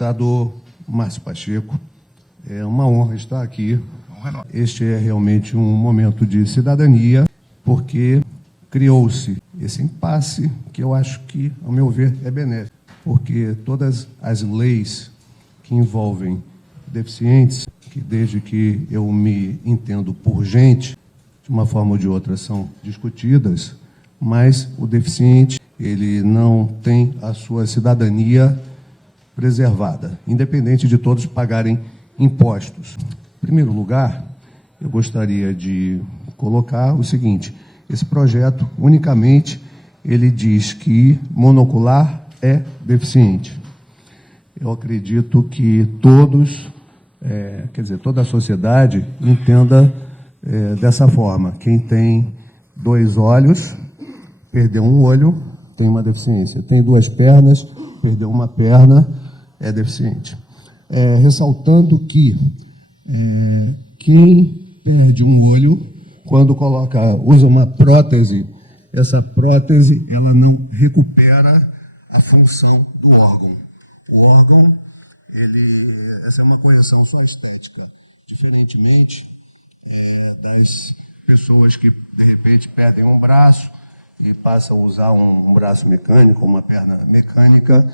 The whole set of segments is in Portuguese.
Deputado Márcio Pacheco, é uma honra estar aqui. Este é realmente um momento de cidadania, porque criou-se esse impasse que eu acho que, ao meu ver, é benéfico, porque todas as leis que envolvem deficientes, que desde que eu me entendo por gente, de uma forma ou de outra são discutidas, mas o deficiente, ele não tem a sua cidadania preservada, independente de todos pagarem impostos. Em primeiro lugar, eu gostaria de colocar o seguinte: esse projeto, unicamente, ele diz que monocular é deficiente. Eu acredito que todos, toda a sociedade entenda dessa forma. Quem tem 2 olhos, perdeu um olho, tem uma deficiência. Tem 2 pernas, perdeu uma perna, é deficiente. Ressaltando que quem perde um olho, quando usa uma prótese, essa prótese ela não recupera a função do órgão. O órgão, essa é uma correção só estética, diferentemente das pessoas que, de repente, perdem um braço e passam a usar um braço mecânico, uma perna mecânica,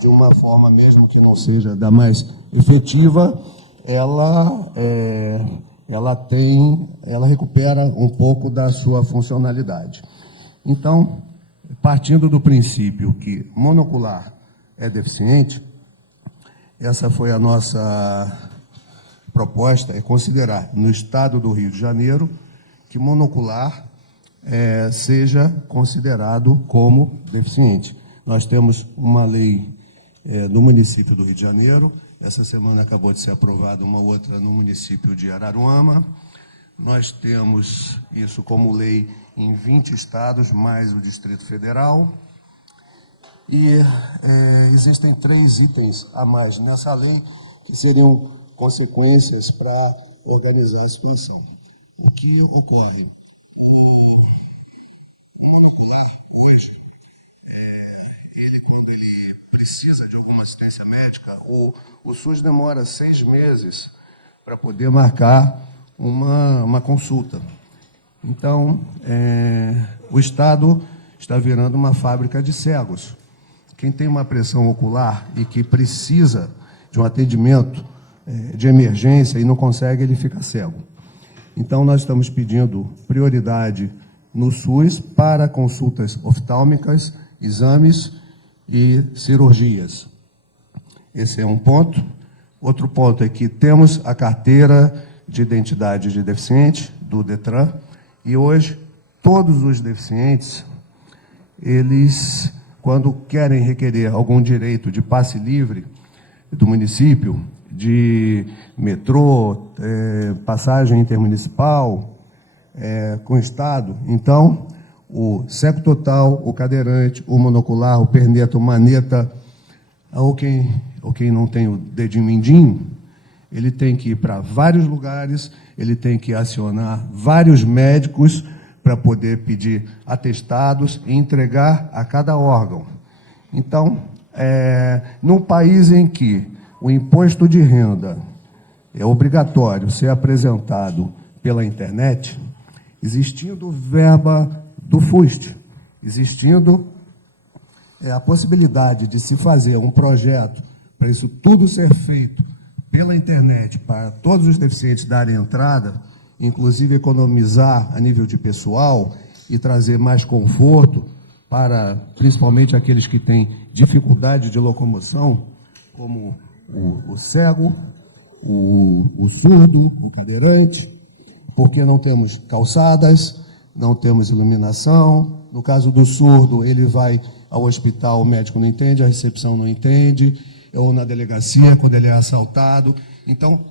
de uma forma mesmo que não seja da mais efetiva, ela recupera um pouco da sua funcionalidade. Então, partindo do princípio que monocular é deficiente, essa foi a nossa proposta, é considerar no estado do Rio de Janeiro que monocular seja considerado como deficiente. Nós temos uma lei no município do Rio de Janeiro. Essa semana acabou de ser aprovada uma outra no município de Araruama. Nós temos isso como lei em 20 estados, mais o Distrito Federal. E existem 3 itens a mais nessa lei que seriam consequências para organizar a situação. O que ocorre? O monocular, hoje, ele, quando ele precisa de alguma assistência médica, o SUS demora 6 meses para poder marcar uma consulta. Então, o Estado está virando uma fábrica de cegos. Quem tem uma pressão ocular e que precisa de um atendimento de emergência e não consegue, ele fica cego. Então, nós estamos pedindo prioridade no SUS para consultas oftálmicas, exames e cirurgias. Esse é um ponto. Outro ponto é que temos a carteira de identidade de deficiente do Detran, e hoje todos os deficientes, eles, quando querem requerer algum direito de passe livre do município, de metrô, passagem intermunicipal, com o Estado, então o cego total, o cadeirante, o monocular, o perneta, o maneta, ou quem não tem o dedinho mindinho, ele tem que ir para vários lugares, ele tem que acionar vários médicos para poder pedir atestados e entregar a cada órgão. Então, num país em que o imposto de renda é obrigatório ser apresentado pela internet, existindo verba do FUST, existindo a possibilidade de se fazer um projeto para isso tudo ser feito pela internet, para todos os deficientes darem entrada, inclusive economizar a nível de pessoal e trazer mais conforto para, principalmente, aqueles que têm dificuldade de locomoção, como o cego, o surdo, o cadeirante, porque não temos calçadas, não temos iluminação. No caso do surdo, ele vai ao hospital, o médico não entende, a recepção não entende, ou na delegacia, quando ele é assaltado. Então,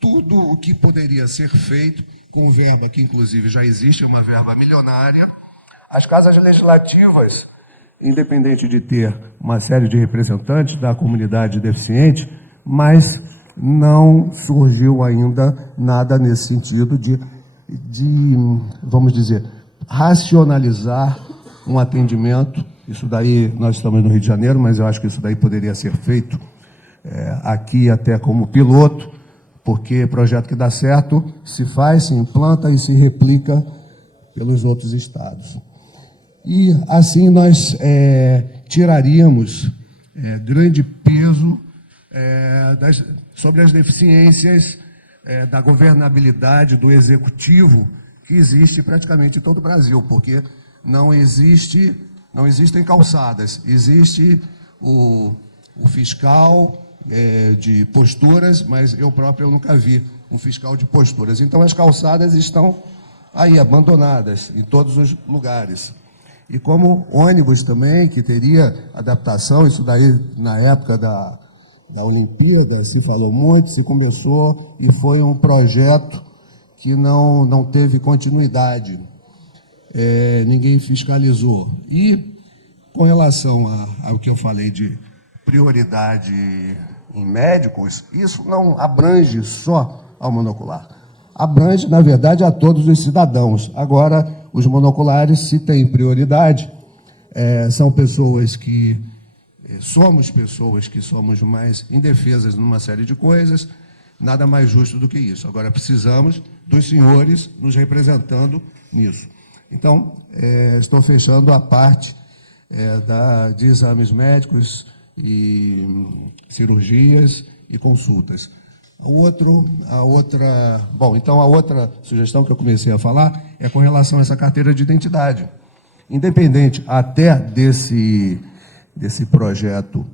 tudo o que poderia ser feito, com verba que, inclusive, já existe, uma verba milionária, as casas legislativas, independente de ter uma série de representantes da comunidade deficiente, mas não surgiu ainda nada nesse sentido de vamos dizer, racionalizar um atendimento. Isso daí, nós estamos no Rio de Janeiro, mas eu acho que isso daí poderia ser feito aqui até como piloto, porque projeto que dá certo se faz, se implanta e se replica pelos outros estados. E assim nós tiraríamos grande peso sobre as deficiências da governabilidade do executivo que existe praticamente em todo o Brasil, porque não existem calçadas, existe o fiscal de posturas, mas eu próprio nunca vi um fiscal de posturas. Então as calçadas estão aí abandonadas em todos os lugares. E como ônibus também, que teria adaptação, isso daí na época da Olimpíada se falou muito, se começou e foi um projeto que não teve continuidade, ninguém fiscalizou. E com relação ao que eu falei de prioridade em médicos, isso não abrange só ao monocular, abrange, na verdade, a todos os cidadãos. Agora, os monoculares, se têm prioridade, são pessoas que somos mais indefesas numa série de coisas, nada mais justo do que isso. Agora, precisamos dos senhores nos representando nisso. Então, estou fechando a parte de exames médicos e cirurgias e consultas. A outra sugestão que eu comecei a falar é com relação a essa carteira de identidade. Independente até desse projeto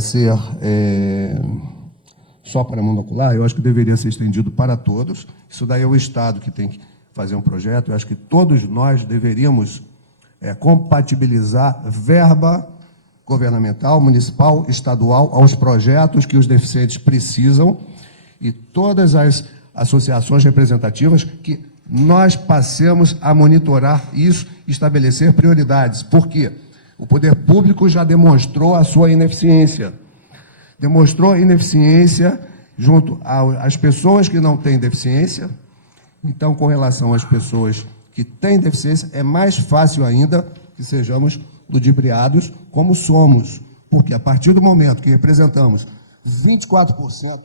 ser só para monocular, eu acho que deveria ser estendido para todos. Isso daí é o Estado que tem que fazer um projeto. Eu acho que todos nós deveríamos compatibilizar verba governamental, municipal, estadual, aos projetos que os deficientes precisam, e todas as associações representativas que nós passemos a monitorar isso, estabelecer prioridades. Por quê? O poder público já demonstrou a sua ineficiência. Demonstrou ineficiência junto às pessoas que não têm deficiência. Então, com relação às pessoas que têm deficiência, é mais fácil ainda que sejamos ludibriados como somos, porque a partir do momento que representamos 24%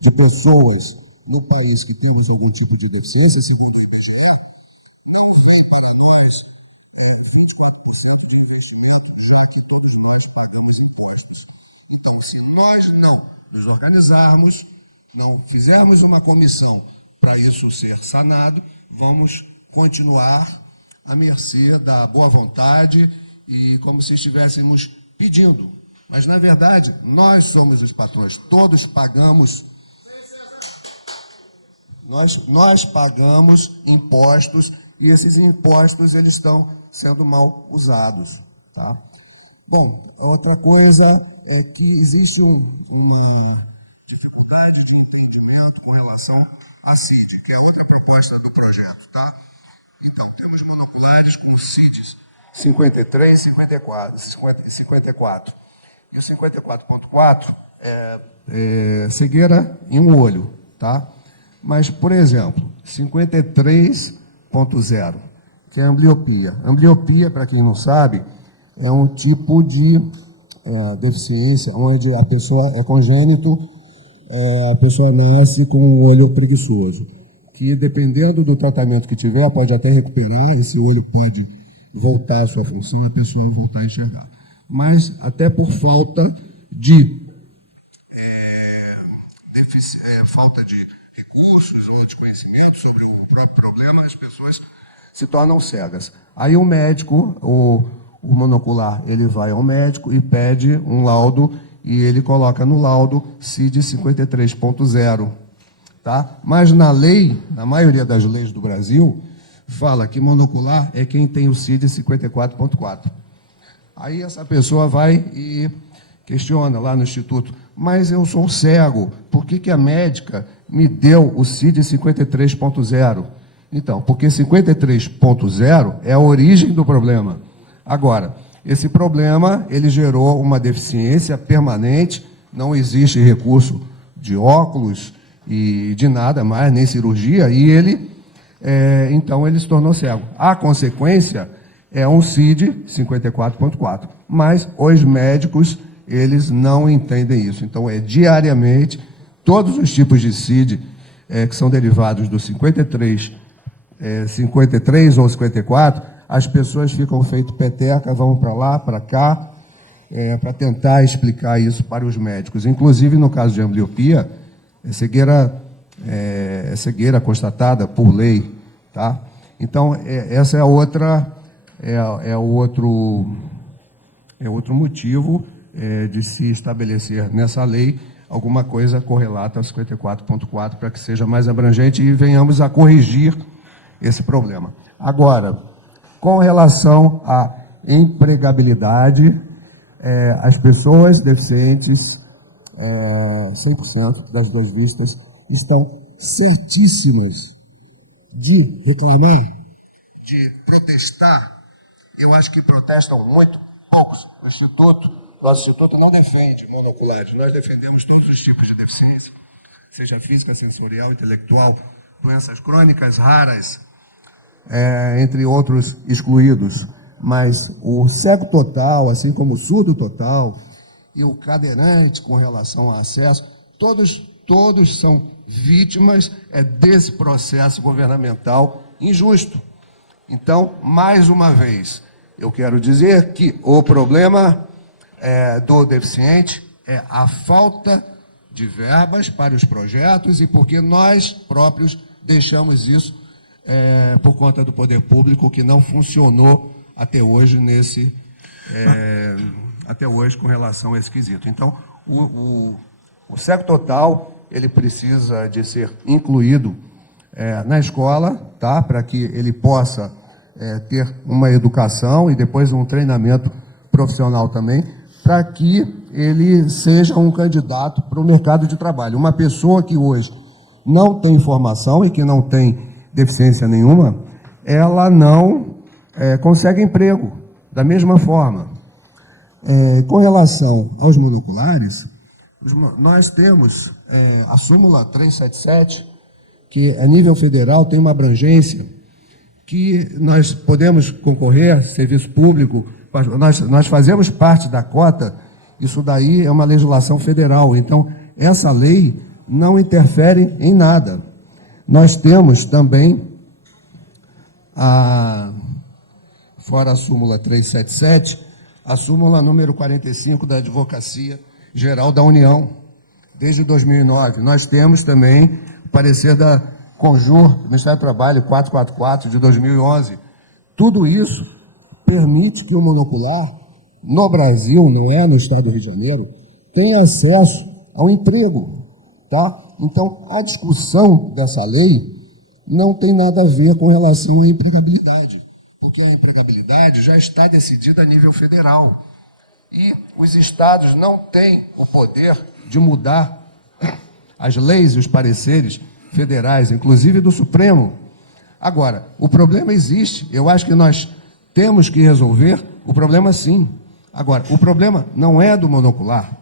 de pessoas no país que temos algum tipo de deficiência, então, se nós não nos organizarmos, não fizermos uma comissão para isso ser sanado, vamos continuar à mercê da boa vontade e como se estivéssemos pedindo. Mas, na verdade, nós somos os patrões, todos pagamos. Nós pagamos impostos e esses impostos eles estão sendo mal usados. Tá? Bom, outra coisa é que existe uma dificuldade de entendimento com relação à CID, que é outra proposta do projeto. Tá? Então, temos monoculares com CIDs 53, 54. E o 54.4 é cegueira em um olho, tá? Mas, por exemplo, 53.0, que é ambliopia. Ambliopia, para quem não sabe, é um tipo de deficiência onde a pessoa é congênito, a pessoa nasce com um olho preguiçoso, que dependendo do tratamento que tiver, pode até recuperar, esse olho pode voltar à sua função, a pessoa voltar a enxergar. Mas, até por falta de recursos ou de conhecimento sobre o próprio problema, as pessoas se tornam cegas. Aí o médico, o monocular, ele vai ao médico e pede um laudo, e ele coloca no laudo CID 53.0. Tá? Mas na lei, na maioria das leis do Brasil, fala que monocular é quem tem o CID 54.4. Aí essa pessoa vai e questiona lá no Instituto, mas eu sou cego, por que a médica me deu o CID 53.0? Então, porque 53.0 é a origem do problema. Agora, esse problema, ele gerou uma deficiência permanente, não existe recurso de óculos e de nada mais, nem cirurgia, e ele, então, ele se tornou cego. A consequência é um CID 54.4, mas os médicos, eles não entendem isso. Então, diariamente, todos os tipos de CID que são derivados do 53 ou 54, as pessoas ficam feito peteca, vão para lá, para cá, para tentar explicar isso para os médicos. Inclusive, no caso de ambliopia, é cegueira constatada por lei, tá? Então, essa é outro motivo de se estabelecer nessa lei alguma coisa correlata ao 54.4 para que seja mais abrangente e venhamos a corrigir esse problema. Agora, com relação à empregabilidade, as pessoas deficientes, 100% das duas vistas, estão certíssimas de reclamar, de protestar. Eu acho que protestam muito poucos. Nosso instituto não defende monoculares. Nós defendemos todos os tipos de deficiência, seja física, sensorial, intelectual, doenças crônicas raras, entre outros excluídos. Mas o cego total, assim como o surdo total e o cadeirante com relação ao acesso, todos são vítimas desse processo governamental injusto. Então, mais uma vez, eu quero dizer que o problema do deficiente é a falta de verbas para os projetos e porque nós próprios deixamos isso por conta do poder público, que não funcionou até hoje até hoje com relação a esse quesito. Então, o cego total, ele precisa de ser incluído na escola, tá? Para que ele possa ter uma educação e depois um treinamento profissional também, para que ele seja um candidato para o mercado de trabalho. Uma pessoa que hoje não tem formação e que não tem deficiência nenhuma, ela não consegue emprego da mesma forma. Com relação aos monoculares, nós temos a súmula 377, que a nível federal tem uma abrangência que nós podemos concorrer, serviço público, nós fazemos parte da cota, isso daí é uma legislação federal, então essa lei não interfere em nada. Nós temos também, fora a súmula 377, a súmula número 45 da Advocacia Geral da União, desde 2009. Nós temos também o parecer da Conjur, do Ministério do Trabalho, 444, de 2011. Tudo isso permite que o monocular, no Brasil, não é no estado do Rio de Janeiro, tenha acesso ao emprego, tá? Então, a discussão dessa lei não tem nada a ver com relação à empregabilidade, porque a empregabilidade já está decidida a nível federal. E os estados não têm o poder de mudar as leis e os pareceres federais, inclusive do Supremo. Agora, o problema existe, eu acho que nós temos que resolver o problema sim. Agora, o problema não é do monocular,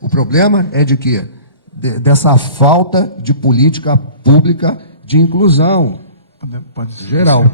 o problema é de quê? Dessa falta de política pública de inclusão geral.